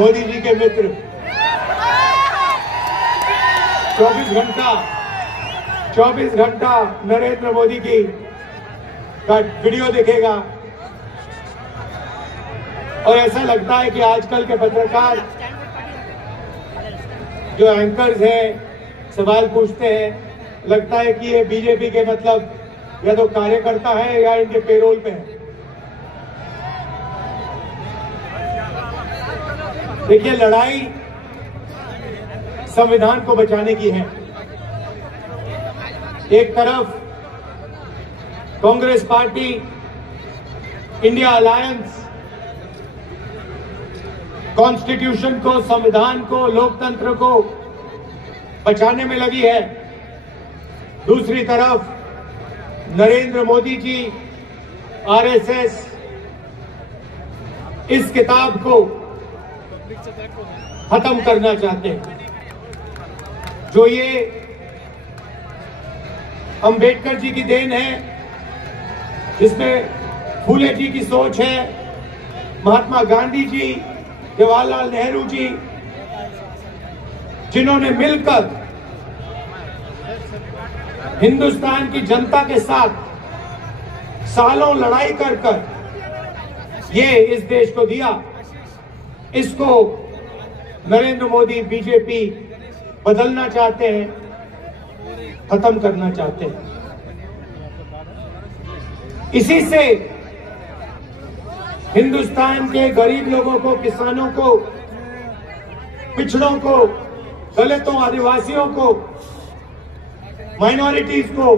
मोदी जी के मित्र 24 घंटा नरेंद्र मोदी की का वीडियो देखेगा और ऐसा लगता है कि आजकल के पत्रकार जो एंकर्स हैं सवाल पूछते हैं, लगता है कि ये बीजेपी के मतलब या तो कार्यकर्ता है या इनके पेरोल पे है। देखिए, लड़ाई संविधान को बचाने की है। एक तरफ Congress party, India alliance constitution को, संविधान को, लोकतंत्र को बचाने में लगी है। दूसरी तरफ नरेंद्र मोदी जी आरएसएस इस किताब को खत्म करना चाहते हैं। जो ये अंबेडकर जी की देन है, जिसमें फूले जी की सोच है, महात्मा गांधी जी, जवाहरलाल नेहरू जी, जिन्होंने मिलकर हिंदुस्तान की जनता के साथ सालों लड़ाई कर ये इस देश को दिया, इसको नरेंद्र मोदी बीजेपी बदलना चाहते हैं, खत्म करना चाहते हैं। इसी से हिंदुस्तान के गरीब लोगों को, किसानों को, पिछड़ों को, दलितों, आदिवासियों को, माइनॉरिटीज को,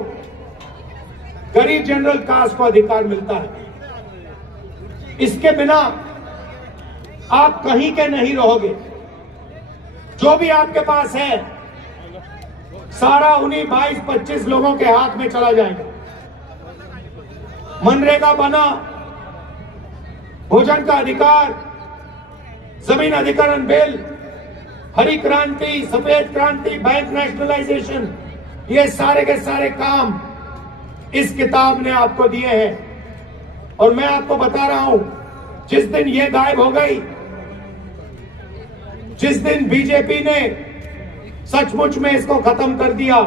गरीब जनरल कास्ट को अधिकार मिलता है। इसके बिना आप कहीं के नहीं रहोगे। जो भी आपके पास है सारा उन्हीं 22-25 लोगों के हाथ में चला जाएगा। मनरेगा बना, भोजन का अधिकार, जमीन अधिग्रहण बिल, हरी क्रांति, सफेद क्रांति, बैंक नेशनलाइजेशन, ये सारे के सारे काम इस किताब ने आपको दिए हैं। और मैं आपको बता रहा हूं, जिस दिन ये गायब हो गई, जिस दिन बीजेपी ने सचमुच में इसको खत्म कर दिया,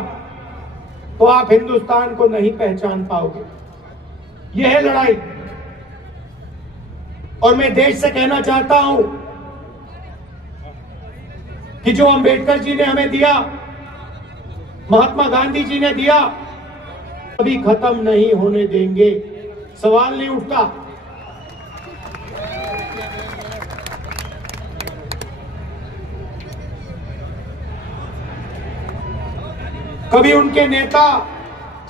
तो आप हिंदुस्तान को नहीं पहचान पाओगे। यह है लड़ाई। और मैं देश से कहना चाहता हूं कि जो अंबेडकर जी ने हमें दिया, महात्मा गांधी जी ने दिया, कभी खत्म नहीं होने देंगे। सवाल नहीं उठता। कभी उनके नेता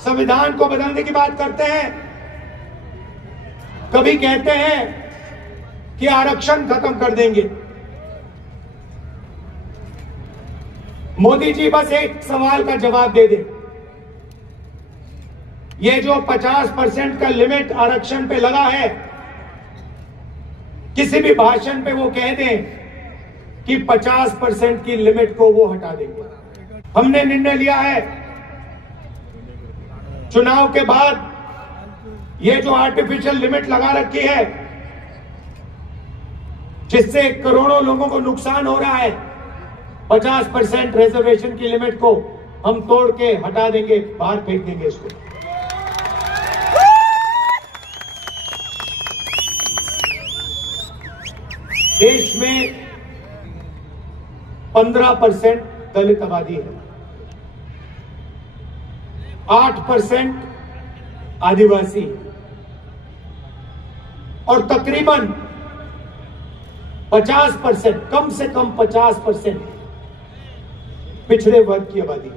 संविधान को बदलने की बात करते हैं, कभी कहते हैं कि आरक्षण खत्म कर देंगे। मोदी जी बस एक सवाल का जवाब दे दे। ये जो 50% का लिमिट आरक्षण पे लगा है, किसी भी भाषण पे वो कह दें कि 50% की लिमिट को वो हटा देंगे। हमने निर्णय लिया है चुनाव के बाद ये जो आर्टिफिशियल लिमिट लगा रखी है, जिससे करोड़ों लोगों को नुकसान हो रहा है, 50% रिजर्वेशन की लिमिट को हम तोड़ के हटा देंगे, बाहर फेंक देंगे इसको। देश में 15% दलित आबादी है, 8% आदिवासी और तकरीबन 50%, कम से कम 50% पिछड़े वर्ग की आबादी।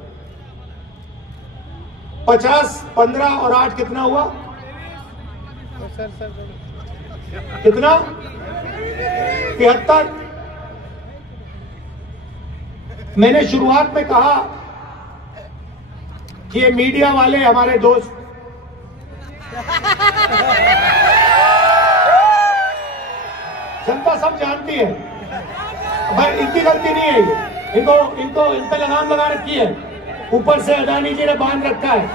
50, 15 और 8 कितना हुआ? कितना? 73। मैंने शुरुआत में कहा कि ये मीडिया वाले हमारे दोस्त, जनता सब जानती है, भाई इनकी गलती नहीं है। ये इनको इन पे लगाम लगा रखी है, ऊपर से अडानी जी ने बांध रखा है,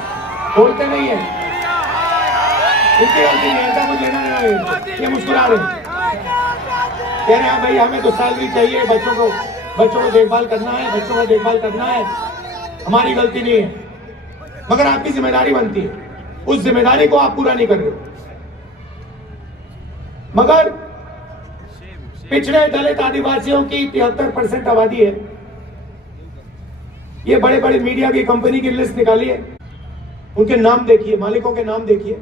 बोलते नहीं है। इनकी गलती नहीं है, ऐसा कुछ लेना नहीं है, ये मुस्कुरा रहे हैं। कह रहे हैं भाई हमें तो सैलरी चाहिए, बच्चों को देखभाल करना है, बच्चों का देखभाल करना है, हमारी गलती नहीं है, मगर आपकी जिम्मेदारी बनती है, उस जिम्मेदारी को आप पूरा नहीं कर रहे। मगर पिछड़े दलित आदिवासियों की 73% आबादी है। ये बड़े बड़े मीडिया की कंपनी की लिस्ट निकाली है, उनके नाम देखिए, मालिकों के नाम देखिए,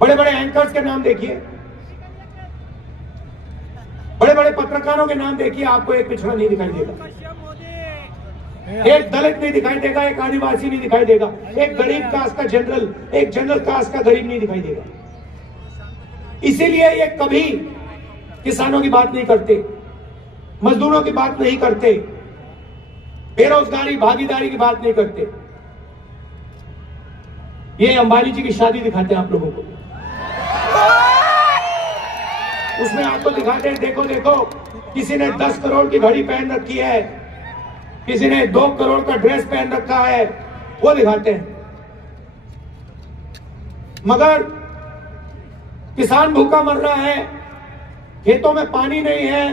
बड़े बड़े एंकर्स के नाम देखिए, बड़े बड़े पत्रकारों के नाम देखिए, आपको एक पिछड़ा नहीं दिखाई देगा, एक दलित नहीं दिखाई देगा, एक आदिवासी नहीं दिखाई देगा, एक गरीब कास्ट का जनरल, एक जनरल कास्ट का गरीब नहीं दिखाई देगा। इसीलिए ये कभी किसानों की बात नहीं करते, मजदूरों की बात नहीं करते, बेरोजगारी भागीदारी की बात नहीं करते। ये अंबानी जी की शादी दिखाते हैं आप लोगों को, उसमें आपको दिखाते हैं, देखो देखो किसी ने 10 करोड़ की घड़ी पहन रखी है, किसी ने 2 करोड़ का ड्रेस पहन रखा है, वो दिखाते हैं। मगर किसान भूखा मर रहा है, खेतों में पानी नहीं है,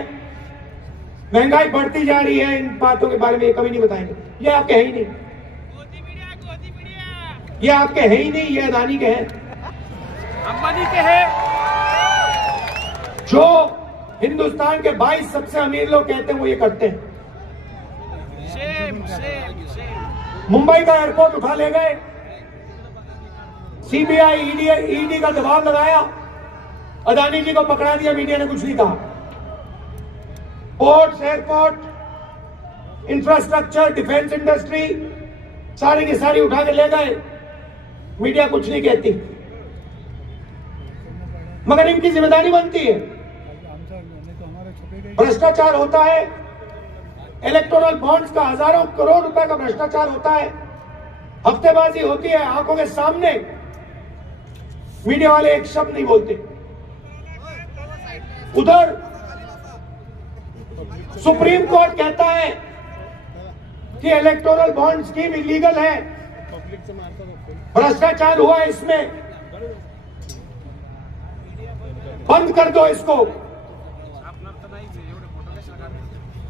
महंगाई बढ़ती जा रही है, इन बातों के बारे में ये कभी नहीं बताएंगे। ये आपके है ही नहीं, ये आपके है ही नहीं, ये अदानी के हैं, अंबानी के हैं। जो हिंदुस्तान के 22 सबसे अमीर लोग कहते हैं वो ये करते हैं। मुंबई का एयरपोर्ट उठा ले गए, सीबीआई ईडी का दबाव लगाया, अदानी जी को पकड़ा दिया, मीडिया ने कुछ नहीं कहा। Ports, airport, infrastructure, defence industry सारी की सारी उठा के ले गए, मीडिया कुछ नहीं कहती। मगर इनकी जिम्मेदारी बनती है। भ्रष्टाचार होता है, इलेक्टोरल बॉन्ड्स का हजारों करोड़ रुपए का भ्रष्टाचार होता है, हफ्तेबाजी होती है आंखों के सामने, मीडिया वाले एक शब्द नहीं बोलते। उधर सुप्रीम कोर्ट कहता है कि इलेक्टोरल बॉन्ड स्कीम इलीगल है, भ्रष्टाचार हुआ है इसमें, बंद कर दो इसको।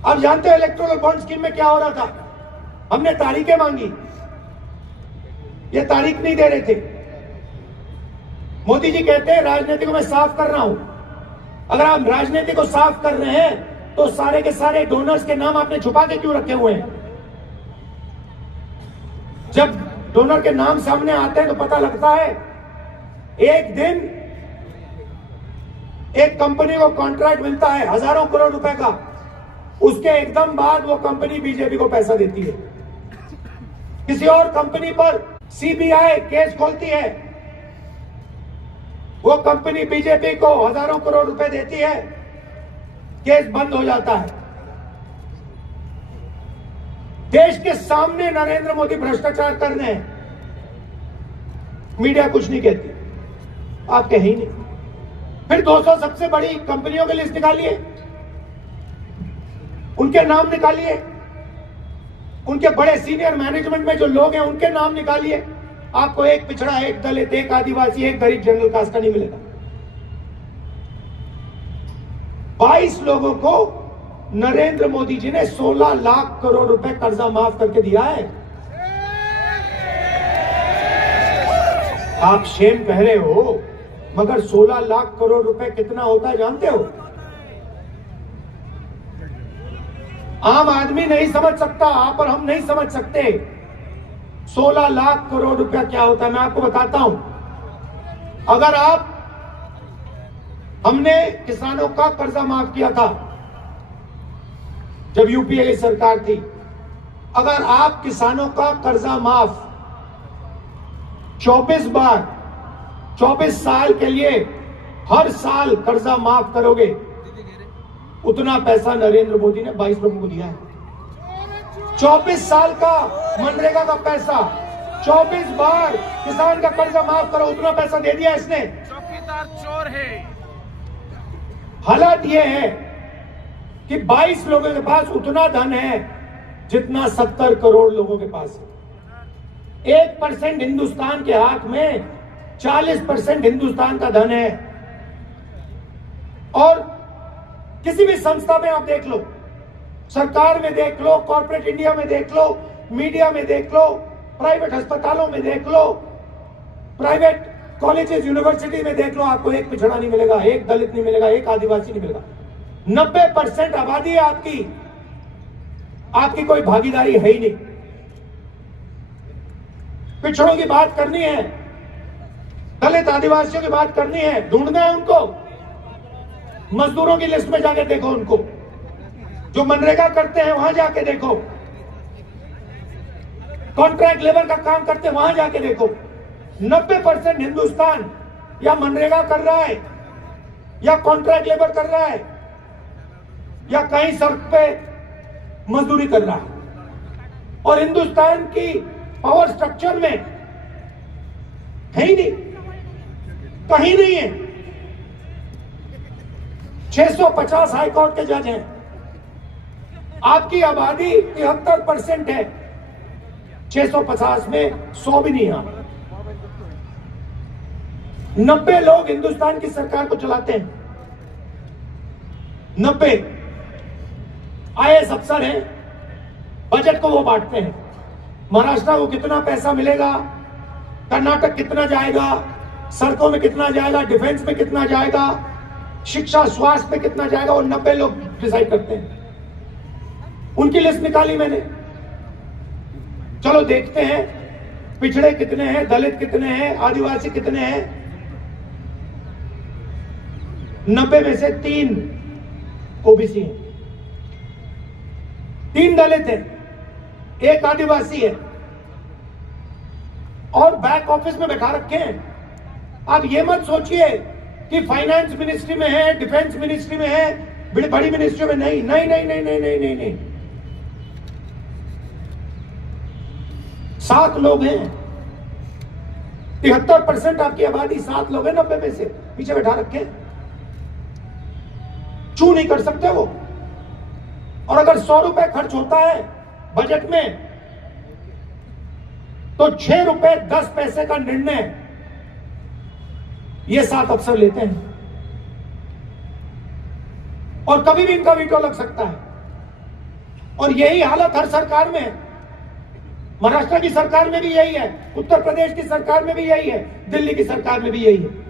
आप जानते हो इलेक्टोरल बॉन्ड स्कीम में क्या हो रहा था? हमने तारीखें मांगी, ये तारीख नहीं दे रहे थे। मोदी जी कहते हैं राजनीति को मैं साफ कर रहा हूं। अगर आप राजनीति को साफ कर रहे हैं तो सारे के सारे डोनर्स के नाम आपने छुपा के क्यों रखे हुए हैं? जब डोनर के नाम सामने आते हैं तो पता लगता है। एक दिन एक कंपनी को कॉन्ट्रैक्ट मिलता है हजारों करोड़ रुपए का, उसके एकदम बाद वो कंपनी बीजेपी को पैसा देती है। किसी और कंपनी पर सीबीआई केस खोलती है, वो कंपनी बीजेपी को हजारों करोड़ रुपए देती है, केस बंद हो जाता है। देश के सामने नरेंद्र मोदी भ्रष्टाचार कर रहे हैं, मीडिया कुछ नहीं कहती, आपके ही नहीं। फिर 200 सबसे बड़ी कंपनियों की लिस्ट निकालिए, उनके नाम निकालिए, उनके बड़े सीनियर मैनेजमेंट में जो लोग हैं उनके नाम निकालिए। आपको एक पिछड़ा, एक दलित, एक आदिवासी, एक गरीब जनरल कास्ट का नहीं मिलेगा। 22 लोगों को नरेंद्र मोदी जी ने 16 लाख करोड़ रुपए कर्जा माफ करके दिया है। आप शेम कह रहे हो, मगर 16 लाख करोड़ रुपए कितना होता है जानते हो? आम आदमी नहीं समझ सकता, आप और हम नहीं समझ सकते 16 लाख करोड़ रुपया क्या होता है। मैं आपको बताता हूं। अगर हमने किसानों का कर्जा माफ किया था जब यूपीए की सरकार थी, अगर आप किसानों का कर्जा माफ 24 बार 24 साल के लिए हर साल कर्जा माफ करोगे, उतना पैसा नरेंद्र मोदी ने 22 लोगों को दिया है। 24 साल का मनरेगा का पैसा 24 बार किसान का कर्जा माफ करो, उतना पैसा दे दिया इसने। चौकीदार चोर है। हालात ये है कि 22 लोगों के पास उतना धन है जितना 70 करोड़ लोगों के पास है। 1% हिंदुस्तान के हाथ में 40% हिंदुस्तान का धन है। किसी भी संस्था में आप देख लो, सरकार में देख लो, कॉर्पोरेट इंडिया में देख लो, मीडिया में देख लो, प्राइवेट अस्पतालों में देख लो, प्राइवेट कॉलेजेस यूनिवर्सिटी में देख लो, आपको एक पिछड़ा नहीं मिलेगा, एक दलित नहीं मिलेगा, एक आदिवासी नहीं मिलेगा। 90% आबादी है आपकी कोई भागीदारी है ही नहीं। पिछड़ों की बात करनी है, दलित आदिवासियों की बात करनी है, ढूंढना है उनको। मजदूरों की लिस्ट में जाके देखो उनको, जो मनरेगा करते हैं वहां जाके देखो, कॉन्ट्रैक्ट लेबर का काम करते हैं वहां जाके देखो। 90% हिंदुस्तान या मनरेगा कर रहा है, या कॉन्ट्रैक्ट लेबर कर रहा है, या कहीं सड़क पे मजदूरी कर रहा है। और हिंदुस्तान की पावर स्ट्रक्चर में है ही नहीं, कहीं नहीं है। 650 हाईकोर्ट के जज हैं, आपकी आबादी 73% है, 650 में 100 भी नहीं है। 90 लोग हिंदुस्तान की सरकार को चलाते हैं, 90 IAS अफसर हैं, बजट को वो बांटते हैं। महाराष्ट्र को कितना पैसा मिलेगा, कर्नाटक कितना जाएगा, सड़कों में कितना जाएगा, डिफेंस में कितना जाएगा, शिक्षा स्वास्थ्य में कितना जाएगा, वो 90 लोग डिसाइड करते हैं। उनकी लिस्ट निकाली मैंने। चलो देखते हैं पिछड़े कितने हैं, दलित कितने हैं, आदिवासी कितने हैं। 90 में से 3 ओबीसी हैं, 3 दलित हैं, 1 आदिवासी है, और बैक ऑफिस में बैठा रखे हैं। आप ये मत सोचिए कि फाइनेंस मिनिस्ट्री में है, डिफेंस मिनिस्ट्री में है, बड़ी मिनिस्ट्री में नहीं। नहीं नहीं नहीं नहीं नहीं नहीं, नहीं। 7 लोग हैं, 73% आपकी आबादी 7 लोग हैं 90 में से, पीछे बैठा रखे हैं। चू नहीं कर सकते वो। और अगर 100 रुपए खर्च होता है बजट में, तो 6 रुपए 10 पैसे का निर्णय ये 7 अफसर लेते हैं, और कभी भी इनका वीटो लग सकता है। और यही हालत हर सरकार में है। महाराष्ट्र की सरकार में भी यही है, उत्तर प्रदेश की सरकार में भी यही है, दिल्ली की सरकार में भी यही है।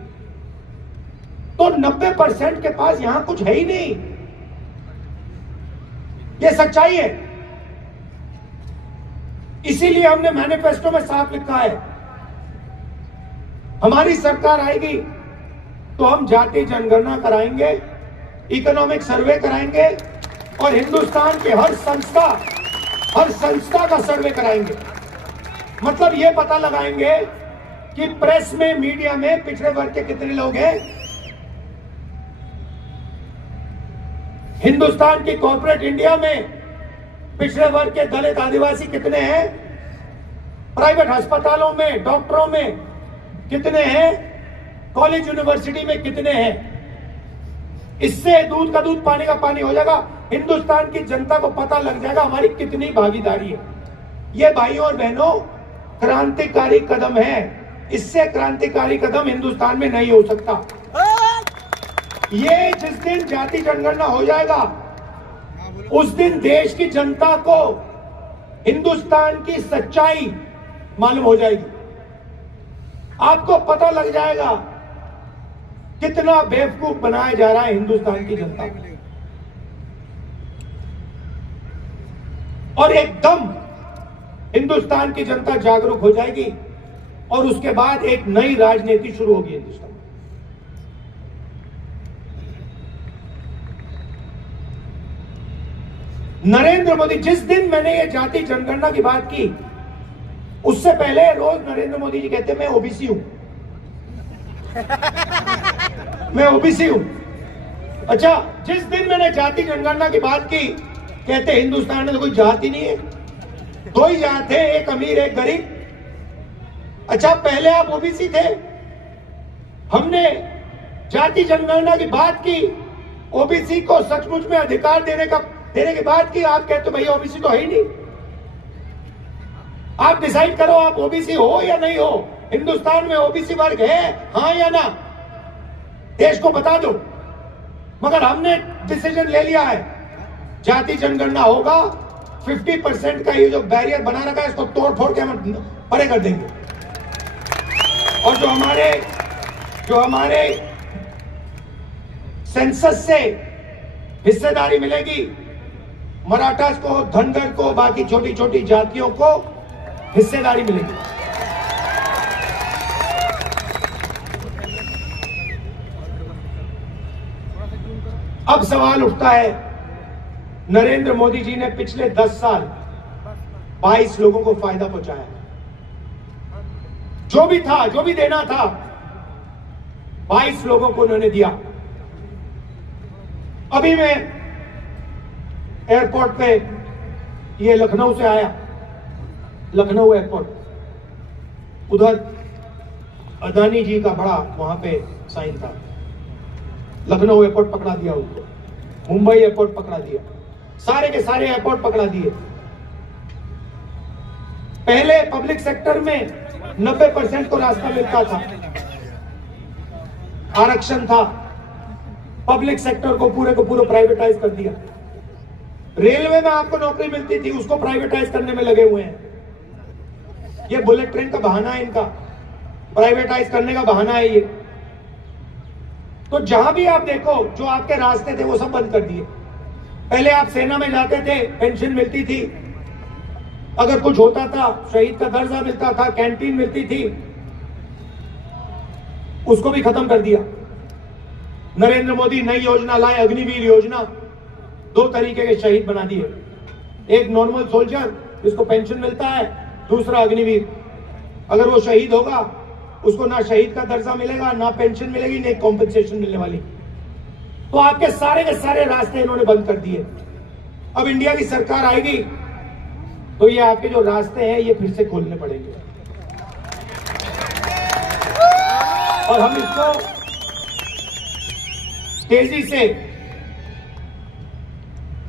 तो 90% के पास यहां कुछ है ही नहीं, ये सच्चाई है। इसीलिए हमने मैनिफेस्टो में साफ लिखा है, हमारी सरकार आएगी तो हम जाति जनगणना कराएंगे, इकोनॉमिक सर्वे कराएंगे, और हिंदुस्तान के हर संस्था का सर्वे कराएंगे। मतलब ये पता लगाएंगे कि प्रेस में, मीडिया में पिछड़े वर्ग के कितने लोग हैं, हिंदुस्तान की कॉर्पोरेट इंडिया में पिछड़े वर्ग के दलित आदिवासी कितने हैं, प्राइवेट अस्पतालों में, डॉक्टरों में कितने हैं, कॉलेज यूनिवर्सिटी में कितने हैं। इससे दूध का दूध पानी का पानी हो जाएगा। हिंदुस्तान की जनता को पता लग जाएगा हमारी कितनी भागीदारी है। ये भाइयों और बहनों क्रांतिकारी कदम है। इससे क्रांतिकारी कदम हिंदुस्तान में नहीं हो सकता। ये जिस दिन जाति जनगणना हो जाएगा, उस दिन देश की जनता को हिंदुस्तान की सच्चाई मालूम हो जाएगी। आपको पता लग जाएगा कितना बेवकूफ बनाया जा रहा है हिंदुस्तान की जनता को। और एकदम हिंदुस्तान की जनता जागरूक हो जाएगी, और उसके बाद एक नई राजनीति शुरू होगी हिंदुस्तान में। नरेंद्र मोदी, जिस दिन मैंने ये जाति जनगणना की बात की, उससे पहले रोज नरेंद्र मोदी जी कहते मैं ओबीसी हूं, मैं ओबीसी हूं। अच्छा, जिस दिन मैंने जाति जनगणना की बात की, कहते हिंदुस्तान में तो कोई जाति नहीं है, 2 ही जात है, एक अमीर एक गरीब। अच्छा, पहले आप ओबीसी थे, हमने जाति जनगणना की बात की, ओबीसी को सचमुच में अधिकार देने की बात की, आप कहते भैया ओबीसी तो है ही नहीं। आप डिसाइड करो, आप ओबीसी हो या नहीं हो। हिंदुस्तान में ओबीसी वर्ग है, हाँ या ना, देश को बता दो। मगर हमने डिसीजन ले लिया है, जाति जनगणना होगा, 50% का ये जो बैरियर बना रखा है इसको तोड़ फोड़ के हम परे कर देंगे। और जो हमारे सेंसस से हिस्सेदारी मिलेगी, मराठास को, धनगर को, बाकी छोटी छोटी जातियों को हिस्सेदारी मिलेगी। अब सवाल उठता है, नरेंद्र मोदी जी ने पिछले 10 साल 22 लोगों को फायदा पहुंचाया, जो भी था, जो भी देना था, 22 लोगों को उन्होंने दिया। अभी मैं एयरपोर्ट पे, ये लखनऊ से आया, लखनऊ एयरपोर्ट, उधर अदानी जी का बड़ा वहां पे साइन था, लखनऊ एयरपोर्ट पकड़ा दिया उनको, मुंबई एयरपोर्ट पकड़ा दिया, सारे के सारे एयरपोर्ट पकड़ा दिए। पहले पब्लिक सेक्टर में 90% को रास्ता मिलता था, आरक्षण था, पब्लिक सेक्टर को पूरे प्राइवेटाइज कर दिया। रेलवे में आपको नौकरी मिलती थी, उसको प्राइवेटाइज करने में लगे हुए हैं। ये बुलेट ट्रेन का बहाना है इनका, प्राइवेटाइज करने का बहाना है ये। तो जहां भी आप देखो, जो आपके रास्ते थे वो सब बंद कर दिए। पहले आप सेना में जाते थे, पेंशन मिलती थी, अगर कुछ होता था शहीद का दर्जा मिलता था, कैंटीन मिलती थी, उसको भी खत्म कर दिया। नरेंद्र मोदी नई योजना लाए, अग्निवीर योजना, 2 तरीके के शहीद बना दिए, एक नॉर्मल सोल्जर जिसको पेंशन मिलता है, दूसरा अग्निवीर। अगर वो शहीद होगा उसको ना शहीद का दर्जा मिलेगा, ना पेंशन मिलेगी, ना कॉम्पेंसेशन मिलने वाली। तो आपके सारे के सारे रास्ते इन्होंने बंद कर दिए। अब इंडिया की सरकार आएगी तो ये आपके जो रास्ते हैं ये फिर से खोलने पड़ेंगे, और हम इसको तेजी से,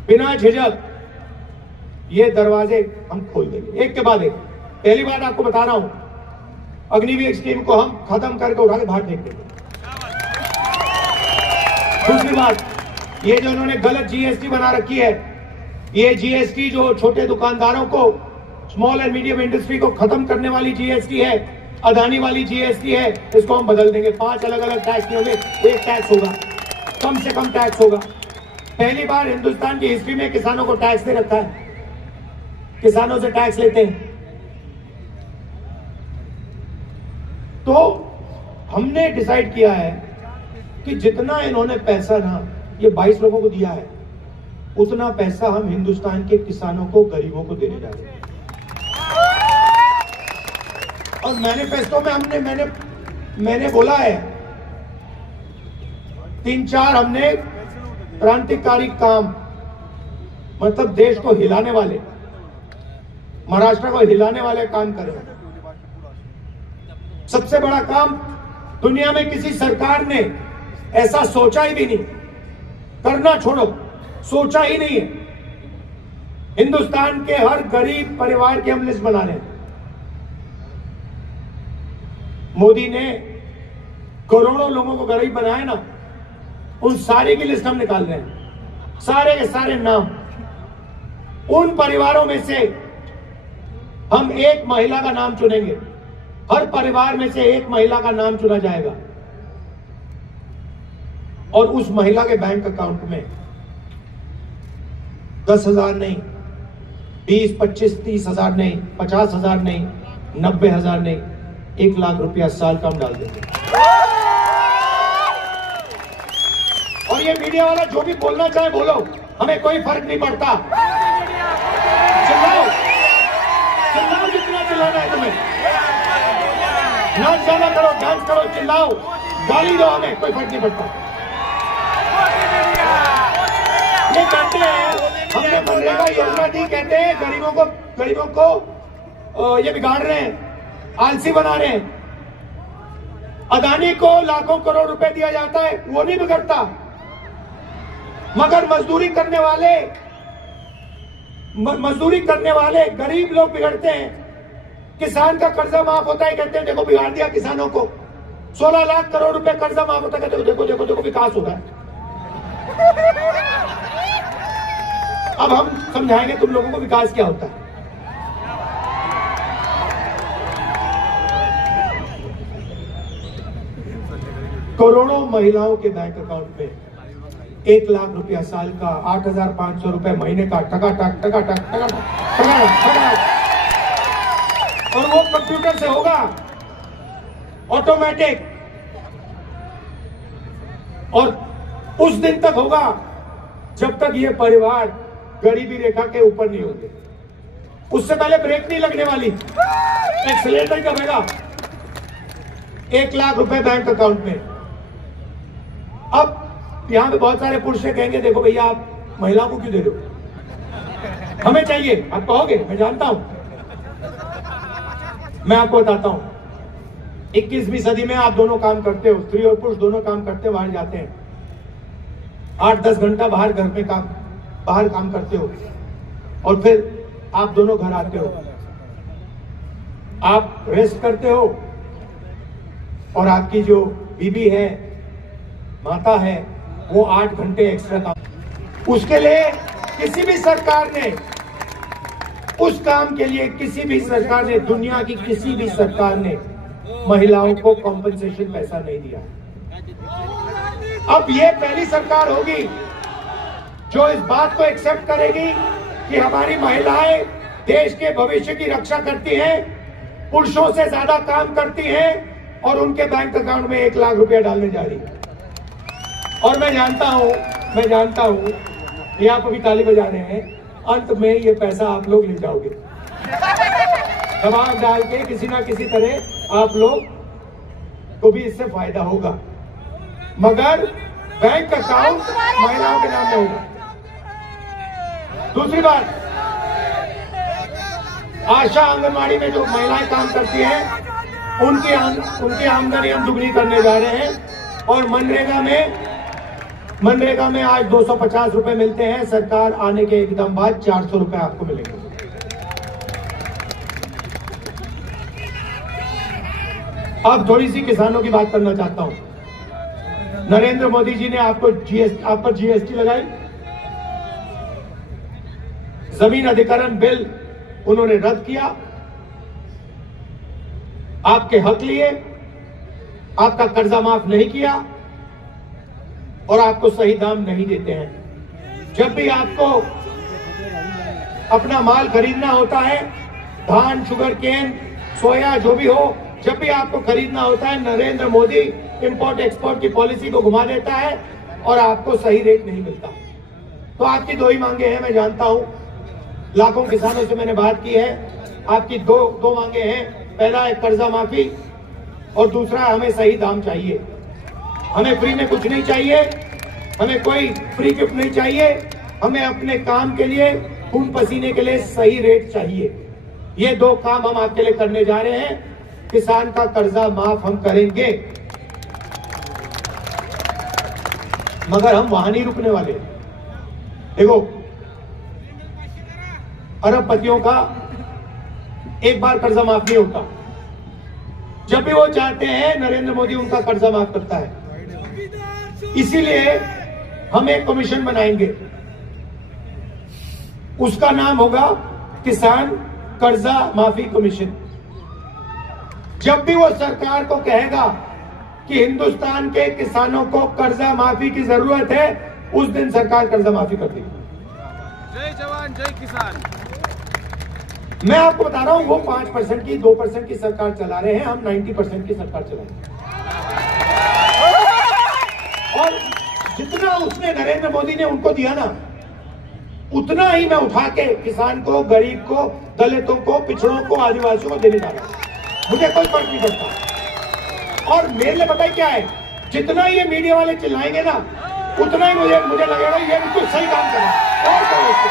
बिना झिझक ये दरवाजे हम खोल देंगे, एक के बाद एक। पहली बात आपको बता रहा हूं, अग्निवीर स्कीम को हम खत्म करके उठा के बाहर फेंक देंगे। दूसरी बात, ये जो इन्होंने गलत जीएसटी बना रखी है, ये जीएसटी जो छोटे दुकानदारों को, स्मॉल एंड मीडियम इंडस्ट्री को खत्म करने वाली जीएसटी है, अदानी वाली जीएसटी है, इसको हम बदल देंगे। 5 अलग अलग टैक्स नहीं होंगे, एक टैक्स होगा, कम से कम टैक्स होगा। पहली बार हिंदुस्तान की हिस्ट्री में किसानों को टैक्स दे रखा है, किसानों से टैक्स लेते हैं। तो हमने डिसाइड किया है कि जितना इन्होंने पैसा ना ये 22 लोगों को दिया है, उतना पैसा हम हिंदुस्तान के किसानों को, गरीबों को देने जा रहे हैं। और मैनिफेस्टो में मैंने बोला है, 3-4 हमने क्रांतिकारी काम, मतलब देश को हिलाने वाले, महाराष्ट्र को हिलाने वाले काम करें। सबसे बड़ा काम, दुनिया में किसी सरकार ने ऐसा सोचा ही भी नहीं, करना छोड़ो, सोचा ही नहीं है। हिंदुस्तान के हर गरीब परिवार की हम लिस्ट बना रहे हैं। मोदी ने करोड़ों लोगों को गरीब बनाया ना, उन सारे की लिस्ट हम निकाल रहे हैं, सारे के सारे नाम। उन परिवारों में से हम एक महिला का नाम चुनेंगे, हर परिवार में से एक महिला का नाम चुना जाएगा, और उस महिला के बैंक अकाउंट में 10,000 नहीं, 20, 25, 30,000 नहीं, 50,000 नहीं, 90,000 नहीं, 1 लाख रुपया साल का हम डाल देंगे। और ये मीडिया वाला जो भी बोलना चाहे बोलो, हमें कोई फर्क नहीं पड़ता। चिल्लाओ, चिल्लाओ जितना चिल्लाना है तुम्हें, नाच गाना करो, डांस करो, चिल्लाओ, गाली दो, हमें कोई फर्क नहीं पड़ता। ये कहते हैं हमने मनरेगा योजना दी, कहते हैं गरीबों को ये बिगाड़ रहे हैं, आलसी बना रहे हैं। अदानी को लाखों करोड़ रुपए दिया जाता है, वो नहीं बिगड़ता, मगर मजदूरी करने वाले गरीब लोग बिगड़ते हैं। किसान का कर्जा माफ होता है, कहते हैं देखो बिगाड़ दिया किसानों को। 16 लाख करोड़ रुपए कर्जा माफ होता है, कहते देखो देखो देखो विकास हो रहा है। अब हम समझाएंगे तुम लोगों को विकास क्या होता है। करोड़ों महिलाओं के बैंक अकाउंट में 1 लाख रुपया साल का, 8,500 रुपए महीने का, टकाटक टकाटक टकाटक टकाटक, और वो कंप्यूटर से होगा, ऑटोमेटिक, और उस दिन तक होगा जब तक ये परिवार गरीबी रेखा के ऊपर नहीं होंगे। उससे पहले ब्रेक नहीं लगने वाली, एक्सीलेटर दबेगा। 1 लाख रुपए बैंक अकाउंट में। अब यहां पे बहुत सारे पुरुष कहेंगे देखो भैया आप महिलाओं को क्यों दे रहे हो, हमें चाहिए। आप कहोगे, मैं जानता हूं, मैं आपको बताता हूं, 21वीं सदी में आप दोनों काम करते हो, स्त्री और पुरुष दोनों काम करते हो, बाहर जाते हैं, 8-10 घंटा बाहर घर में बाहर काम करते हो, और फिर आप दोनों घर आते हो, आप रेस्ट करते हो, और आपकी जो बीबी है, माता है, वो 8 घंटे एक्स्ट्रा काम। उसके लिए किसी भी सरकार ने, उस काम के लिए किसी भी सरकार ने, दुनिया की किसी भी सरकार ने महिलाओं को कॉम्पेंसेशन पैसा नहीं दिया। अब ये पहली सरकार होगी जो इस बात को एक्सेप्ट करेगी कि हमारी महिलाएं देश के भविष्य की रक्षा करती हैं, पुरुषों से ज्यादा काम करती हैं, और उनके बैंक अकाउंट में 1 लाख रुपया डालने जा रही है। और मैं जानता हूं ये आप अभी ताली बजा रहे हैं, अंत में ये पैसा आप लोग ले जाओगे, दबाव डाल के किसी ना किसी तरह आप लोग को भी इससे फायदा होगा, मगर बैंक अकाउंट महिलाओं के नाम में होगा। दूसरी बात, आशा आंगनवाड़ी में जो महिलाएं काम करती हैं उनकी आमदनी हम दुगनी करने जा रहे हैं, और मनरेगा में आज 250 रुपए मिलते हैं, सरकार आने के एकदम बाद 400 रुपए आपको मिलेंगे। अब थोड़ी सी किसानों की बात करना चाहता हूं। नरेंद्र मोदी जी ने आप पर जीएसटी लगाई, जमीन अधिग्रहण बिल उन्होंने रद्द किया, आपके हक लिए, आपका कर्जा माफ नहीं किया, और आपको सही दाम नहीं देते हैं। जब भी आपको अपना माल खरीदना होता है, धान, शुगर केन, सोया, जो भी हो, जब भी आपको खरीदना होता है, नरेंद्र मोदी इंपोर्ट एक्सपोर्ट की पॉलिसी को घुमा देता है और आपको सही रेट नहीं मिलता। तो आपकी 2 ही मांगे हैं, मैं जानता हूं, लाखों किसानों से मैंने बात की है, आपकी दो मांगे हैं। पहला है कर्जा माफी, और दूसरा हमें सही दाम चाहिए। हमें फ्री में कुछ नहीं चाहिए, हमें कोई फ्री गिफ्ट नहीं चाहिए, हमें अपने काम के लिए, खून पसीने के लिए सही रेट चाहिए। ये 2 काम हम आपके लिए करने जा रहे हैं। किसान का कर्जा माफ हम करेंगे, मगर हम वहां नहीं रुकने वाले। देखो, अरबपतियों का एक बार कर्जा माफ नहीं होता, जब भी वो चाहते हैं नरेंद्र मोदी उनका कर्जा माफ करता है। इसीलिए हम एक कमीशन बनाएंगे, उसका नाम होगा किसान कर्जा माफी कमीशन। जब भी वो सरकार को कहेगा कि हिंदुस्तान के किसानों को कर्जा माफी की जरूरत है, उस दिन सरकार कर्जा माफी कर देगी। जय जवान जय किसान। मैं आपको बता रहा हूं, वो 5% की 2% की सरकार चला रहे हैं, हम 90% की सरकार चलाएंगे। और जितना उसने नरेंद्र मोदी ने उनको दिया ना, उतना ही मैं उठा के किसान को, गरीब को, दलितों को, पिछड़ों को, आदिवासियों को देने जा रहा हूं। मुझे कोई फर्क नहीं पड़ता। और मेरे लिए पता है क्या है, जितना ये मीडिया वाले चिल्लाएंगे ना, उतना ही मुझे लगेगा ये बिल्कुल सही काम कर रहा है। और करो उसको।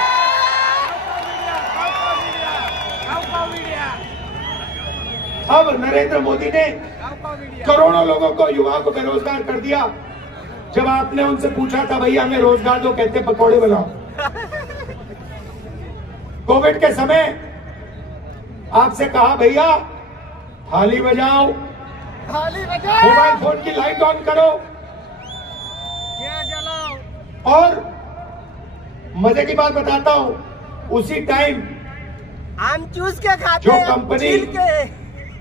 अब नरेंद्र मोदी ने करोड़ों लोगों को, युवाओं को बेरोजगार कर दिया। जब आपने उनसे पूछा था भैया हमें रोजगार दो, कहते पकौड़े बनाओ। कोविड के समय आपसे कहा भैया थाली बजाओ, मोबाइल फोन की लाइट ऑन करो, और मजे की बात बताता हूं, उसी टाइम आम चूस के खाते जो हैं, कंपनी छील के।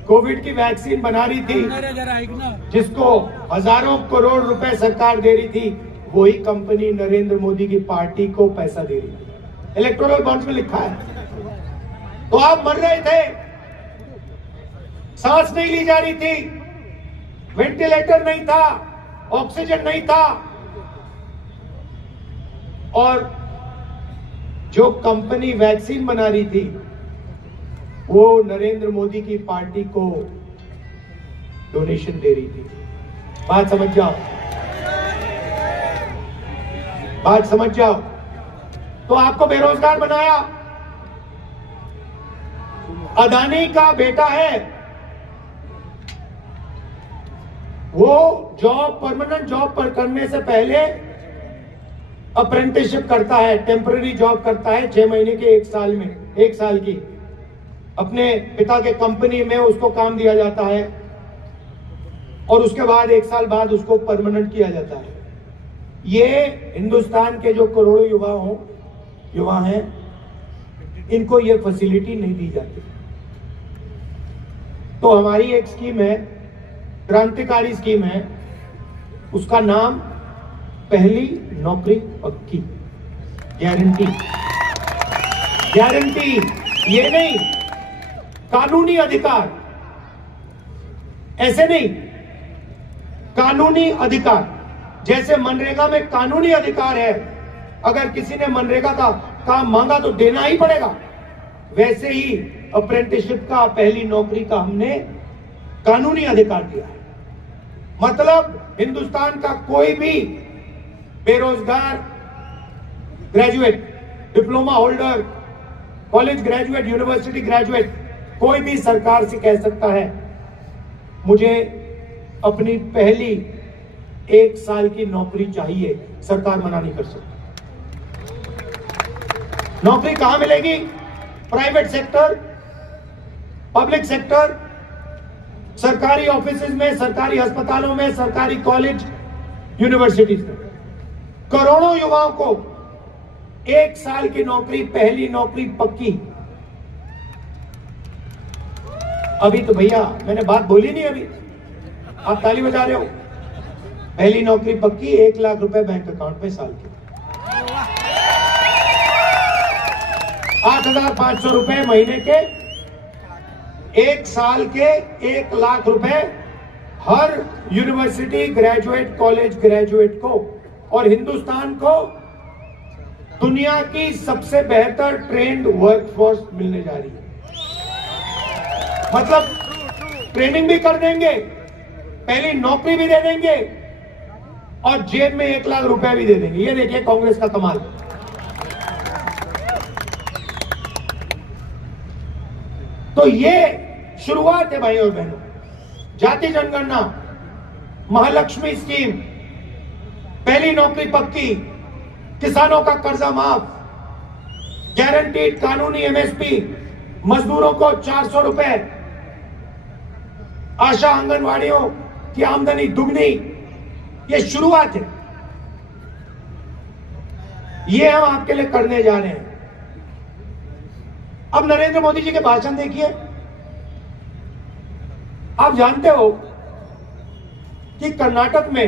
कोविड की वैक्सीन बना रही थी, जिसको हजारों करोड़ रुपए सरकार दे रही थी, वही कंपनी नरेंद्र मोदी की पार्टी को पैसा दे रही थी। इलेक्टोरल बॉन्ड्स में लिखा है। तो आप मर रहे थे, सांस नहीं ली जा रही थी, वेंटिलेटर नहीं था, ऑक्सीजन नहीं था, और जो कंपनी वैक्सीन बना रही थी वो नरेंद्र मोदी की पार्टी को डोनेशन दे रही थी। बात समझ जाओ, बात समझ जाओ। तो आपको बेरोजगार बनाया। अदानी का बेटा है, वो जॉब, परमानेंट जॉब पर करने से पहले अप्रेंटिसशिप करता है, टेम्पररी जॉब करता है 6 महीने के, 1 साल में, 1 साल की। अपने पिता के कंपनी में उसको काम दिया जाता है और उसके बाद 1 साल बाद उसको परमानेंट किया जाता है। ये हिंदुस्तान के जो करोड़ों युवा हैं, इनको ये फैसिलिटी नहीं दी जाती। तो हमारी एक स्कीम है, क्रांतिकारी स्कीम है, उसका नाम पहली नौकरी पक्की, गारंटी। गारंटी ये नहीं, कानूनी अधिकार, ऐसे नहीं, कानूनी अधिकार। जैसे मनरेगा में कानूनी अधिकार है, अगर किसी ने मनरेगा का काम मांगा तो देना ही पड़ेगा, वैसे ही अप्रेंटिसशिप का, पहली नौकरी का हमने कानूनी अधिकार दिया है। मतलब हिंदुस्तान का कोई भी बेरोजगार graduate, diploma holder, college graduate, university graduate, कोई भी सरकार से कह सकता है मुझे अपनी पहली 1 साल की नौकरी चाहिए, सरकार मना नहीं कर सकती। नौकरी कहां मिलेगी? प्राइवेट सेक्टर, पब्लिक सेक्टर, सरकारी ऑफिसेज में, सरकारी अस्पतालों में, सरकारी कॉलेज, यूनिवर्सिटीज में। करोड़ों युवाओं को 1 साल की नौकरी, पहली नौकरी पक्की। अभी तो भैया मैंने बात बोली नहीं, अभी आप ताली बजा रहे हो। पहली नौकरी पक्की, 1 लाख रुपए बैंक अकाउंट में साल के, 8,500 रुपए महीने के, 1 साल के 1 लाख रुपए हर यूनिवर्सिटी ग्रेजुएट, कॉलेज ग्रेजुएट को। और हिंदुस्तान को दुनिया की सबसे बेहतर ट्रेंड वर्कफोर्स मिलने जा रही है। मतलब ट्रेनिंग भी कर देंगे, पहली नौकरी भी दे देंगे और जेब में 1 लाख रुपए भी दे देंगे। ये देखिए कांग्रेस का कमाल। तो ये शुरुआत है भाई और बहनों। जाति जनगणना, महालक्ष्मी स्कीम, पहली नौकरी पक्की, किसानों का कर्जा माफ, गारंटीड कानूनी एमएसपी, मजदूरों को 400 रुपए, आशा आंगनवाड़ियों की आमदनी दुगनी। ये शुरुआत है, ये हम आपके लिए करने जा रहे हैं। अब नरेंद्र मोदी जी के भाषण देखिए। आप जानते हो कि कर्नाटक में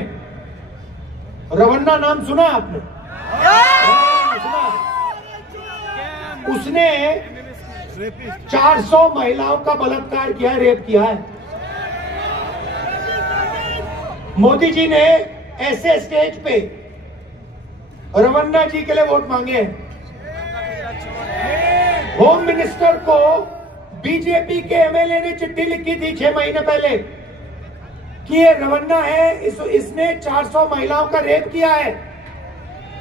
रवन्ना नाम सुना आपने? सुना? उसने 400 महिलाओं का बलात्कार किया है, रेप किया है। मोदी जी ने ऐसे स्टेज पे रवन्ना जी के लिए वोट मांगे हैं। होम मिनिस्टर को बीजेपी के एमएलए ने चिट्ठी लिखी थी 6 महीने पहले कि ये रवन्ना है, इसने 400 महिलाओं का रेप किया है।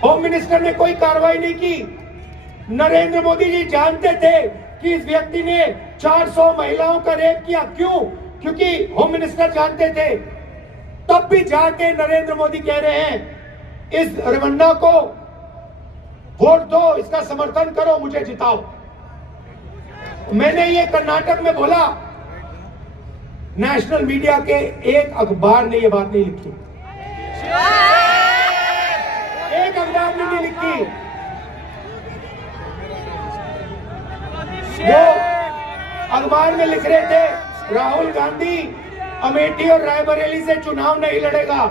होम मिनिस्टर ने कोई कार्रवाई नहीं की। नरेंद्र मोदी जी जानते थे कि इस व्यक्ति ने 400 महिलाओं का रेप किया। क्यों? क्योंकि होम मिनिस्टर जानते थे। तब भी जाके नरेंद्र मोदी कह रहे हैं इस रवन्ना को वोट दो, इसका समर्थन करो, मुझे जिताओ। मैंने ये कर्नाटक में बोला, नेशनल मीडिया के एक अखबार ने ये बात नहीं लिखी, एक अखबार ने नहीं लिखी। अखबार में लिख रहे थे राहुल गांधी अमेठी और रायबरेली से चुनाव नहीं लड़ेगा।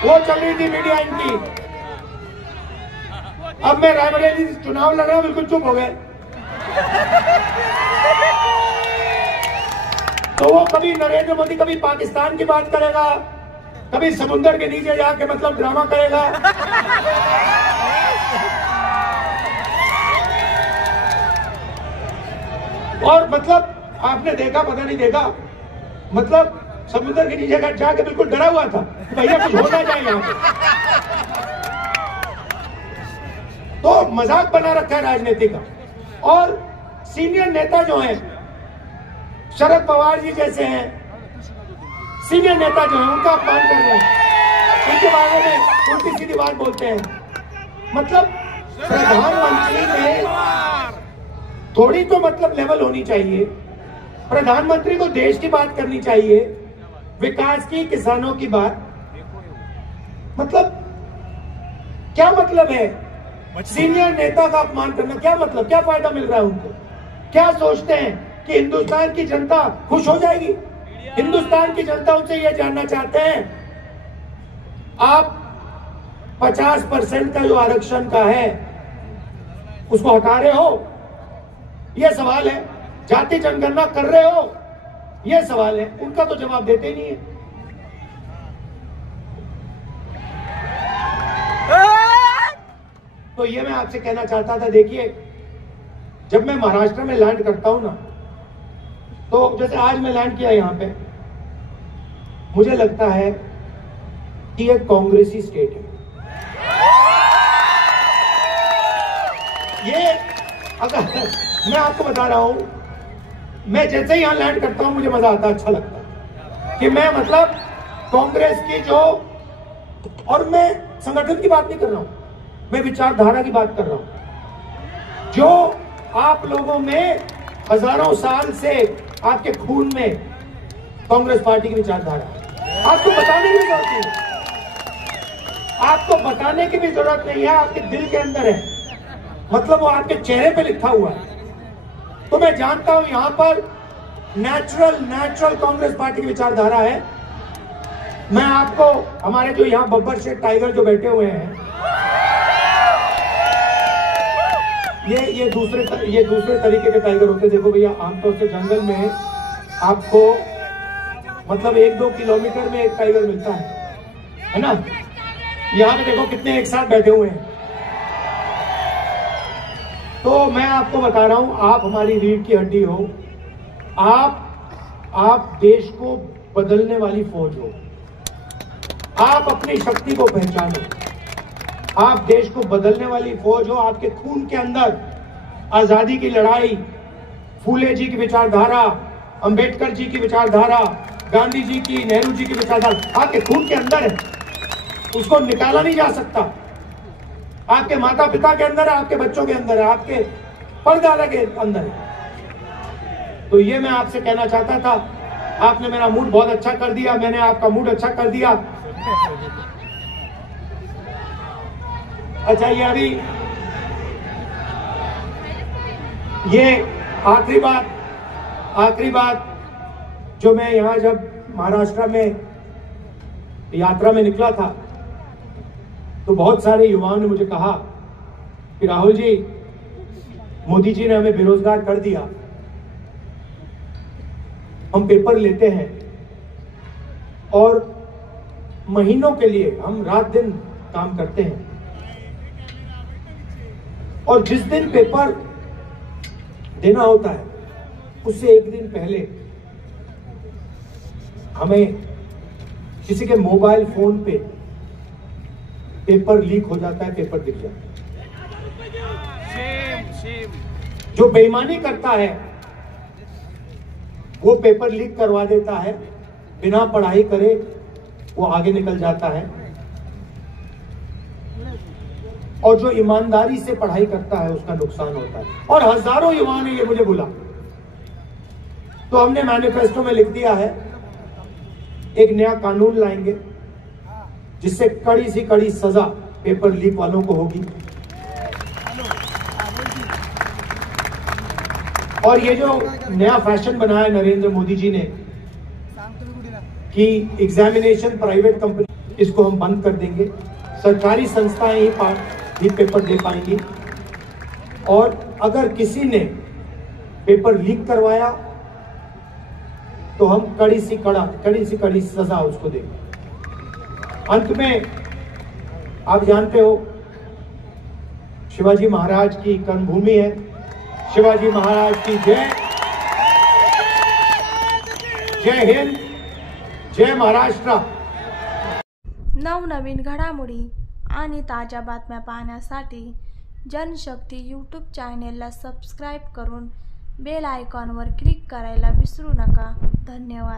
वो चल रही थी मीडिया इनकी। अब मैं रायबरेली से चुनाव लड़ रहा हूं, बिल्कुल चुप हो गए। तो वो कभी नरेंद्र मोदी कभी पाकिस्तान की बात करेगा, कभी समुद्र के नीचे जाके मतलब ड्रामा करेगा। और मतलब आपने देखा पता नहीं देखा, मतलब समुद्र के नीचे जाके बिल्कुल डरा हुआ था कि भैया कुछ होना चाहिए यहाँ पे। तो मजाक बना रखा है राजनीति का। और सीनियर नेता जो हैं, शरद पवार जी जैसे हैं सीनियर नेता जो हैं, उनका अपमान कर रहे हैं, उनके बारे में उल्टी सीधी बात बोलते हैं। मतलब प्रधानमंत्री में थोड़ी तो मतलब लेवल होनी चाहिए। प्रधानमंत्री को देश की बात करनी चाहिए, विकास की, किसानों की बात। मतलब क्या मतलब है सीनियर नेता का अपमान करना? क्या मतलब, क्या फायदा मिल रहा है उनको? क्या सोचते हैं कि हिंदुस्तान की जनता खुश हो जाएगी? हिंदुस्तान की जनता उनसे यह जानना चाहते हैं, आप 50% का जो आरक्षण का है उसको हटा रहे हो, यह सवाल है। जाति जनगणना कर रहे हो, यह सवाल है। उनका तो जवाब देते ही नहीं है। तो ये मैं आपसे कहना चाहता था, देखिए जब मैं महाराष्ट्र में लैंड करता हूं ना, तो जैसे आज मैं लैंड किया यहां पे, मुझे लगता है कि ये कांग्रेसी स्टेट है। ये अगर मैं आपको बता रहा हूं, मैं जैसे ही यहां लैंड करता हूं मुझे मजा आता, अच्छा लगता है कि मैं मतलब कांग्रेस की जो, और मैं संगठन की बात नहीं कर रहा हूं, मैं विचारधारा की बात कर रहा हूं। जो आप लोगों में हजारों साल से आपके खून में कांग्रेस पार्टी की विचारधारा है, आपको बताने की जरूरत नहीं है। आपको बताने की भी जरूरत नहीं है, आपके दिल के अंदर है। मतलब वो आपके चेहरे पे लिखा हुआ है। तो मैं जानता हूं यहां पर नेचुरल कांग्रेस पार्टी की विचारधारा है। मैं आपको, हमारे जो यहां बब्बर शेख टाइगर जो बैठे हुए हैं, ये दूसरे तरीके के टाइगर होते। देखो भैया, आमतौर से जंगल में आपको मतलब 1-2 किलोमीटर में एक टाइगर मिलता है ना। यहाँ पे देखो कितने एक साथ बैठे हुए हैं। तो मैं आपको बता रहा हूं, आप हमारी रीढ़ की हड्डी हो, आप देश को बदलने वाली फौज हो। आप अपनी शक्ति को पहचानो, आप देश को बदलने वाली फौज हो। आपके खून के अंदर आजादी की लड़ाई, फूले जी की विचारधारा, अंबेडकर जी की विचारधारा, गांधी जी की, नेहरू जी की विचारधारा आपके खून के अंदर है। उसको निकाला नहीं जा सकता। आपके माता पिता के अंदर है, आपके बच्चों के अंदर है, आपके परदादा के अंदर है। तो ये मैं आपसे कहना चाहता था। आपने मेरा मूड बहुत अच्छा कर दिया, मैंने आपका मूड अच्छा कर दिया। अच्छा, ये आखिरी बात जो मैं यहां जब महाराष्ट्र में यात्रा में निकला था, तो बहुत सारे युवाओं ने मुझे कहा कि राहुल जी, मोदी जी ने हमें बेरोजगार कर दिया। हम पेपर लेते हैं और महीनों के लिए हम रात दिन काम करते हैं, और जिस दिन पेपर देना होता है उससे एक दिन पहले हमें किसी के मोबाइल फोन पे पेपर लीक हो जाता है, पेपर दिख जाता है। जो बेईमानी करता है वो पेपर लीक करवा देता है, बिना पढ़ाई करे वो आगे निकल जाता है, और जो ईमानदारी से पढ़ाई करता है उसका नुकसान होता है। और हजारों युवाओं ने ये मुझे बोला। तो हमने मैनिफेस्टो में लिख दिया है, एक नया कानून लाएंगे जिससे कड़ी से कड़ी सजा पेपर लीक वालों को होगी। और ये जो नया फैशन बनाया नरेंद्र मोदी जी ने कि एग्जामिनेशन प्राइवेट कंपनी, इसको हम बंद कर देंगे। सरकारी संस्थाएं ही पेपर दे पाएंगी और अगर किसी ने पेपर लीक करवाया तो हम कड़ी से कड़ी सजा उसको देंगे। अंत में आप जानते हो शिवाजी महाराज की कर्मभूमि है। शिवाजी महाराज की जय। जय हिंद, जय महाराष्ट्र। नवनवीन घडामोडी आणि ताज्या बातम्या पाहण्यासाठी जनशक्ती यूट्यूब चॅनेलला सबस्क्राईब करून बेल आयकॉनवर क्लिक करायला विसरू नका। धन्यवाद।